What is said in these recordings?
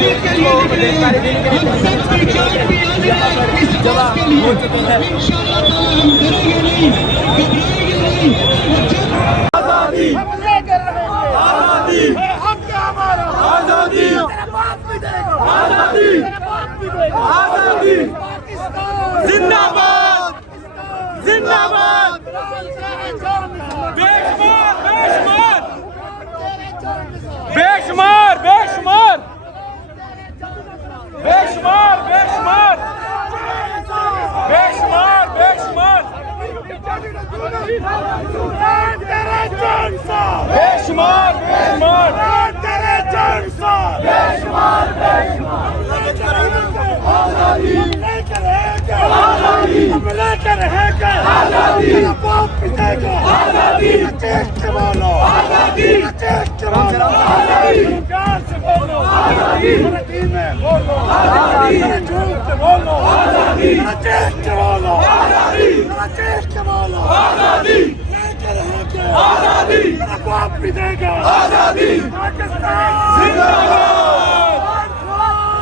इसको गिरफ्तारी देने के लिए यहाँ पर जमा हो चुके हैं। आजादी हम लेकर रहेंगे, आजादी हम क्या हमारा, आजादी तेरा बाप भी देगा, आजादी तेरा बाप भी देगा, आजादी पाकिस्तान जिंदाबाद जिंदाबाद। बेशुमार बेशुमार बेशुमार बेशुमार बेशुमार बेशुमार बेशुमार बेशुमार तेरे जान सा बेशुमार बेशुमार तेरे जान सा बेशुमार बेशुमार आजादी लेकर रहेगा, आजादी हम लेकर रहेगा, आजादी तेरा बाप भी देगा, आजादी देश के बोलो, आजादी देश के बोलो, आजादी प्यार से बोलो, आजादी मेरे दिल में बोलो, आजादी मेरे झूठ से बोलो, आजादी मेरे देश के बोलो, आजादी मेरे देश के बोलो, आजादी लेकर रहेगा, आजादी तेरा बाप भी देगा, आजादी पाकिस्तान जिंदाबाद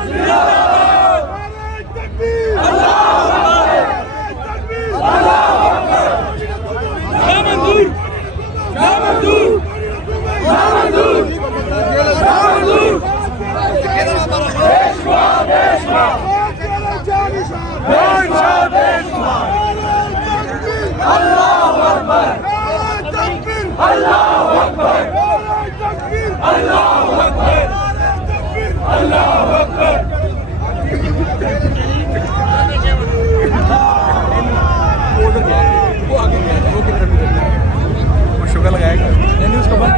जिंदाबाद। शुगर लगाएगा नहीं उसको बंद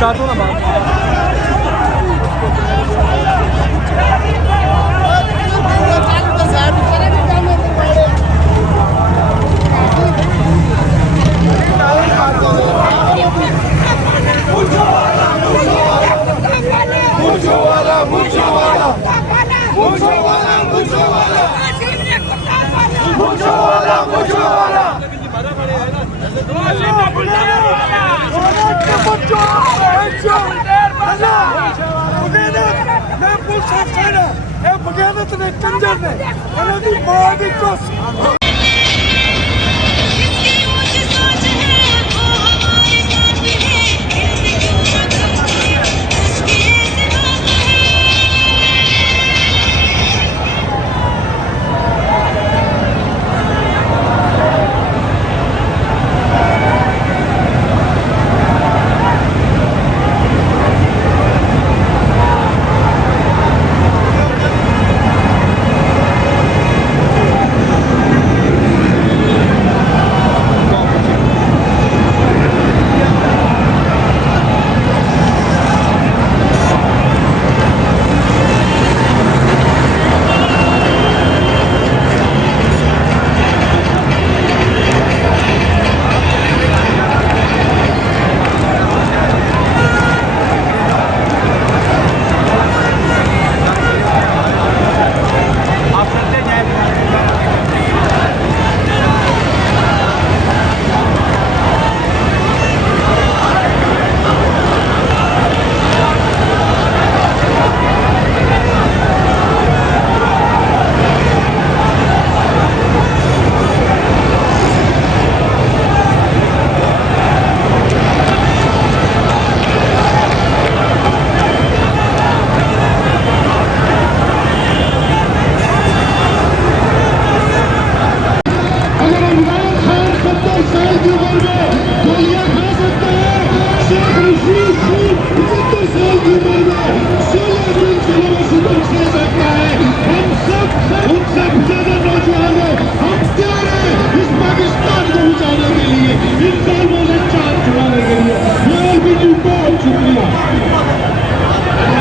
काटो ना बात ਇਹ ਬਗੈਰਤ ਨੇ ਕੰਜਰ ਨੇ ਇਹਨਾਂ ਦੀ ਮਾਂ ਦੀ ਕੁੱਸ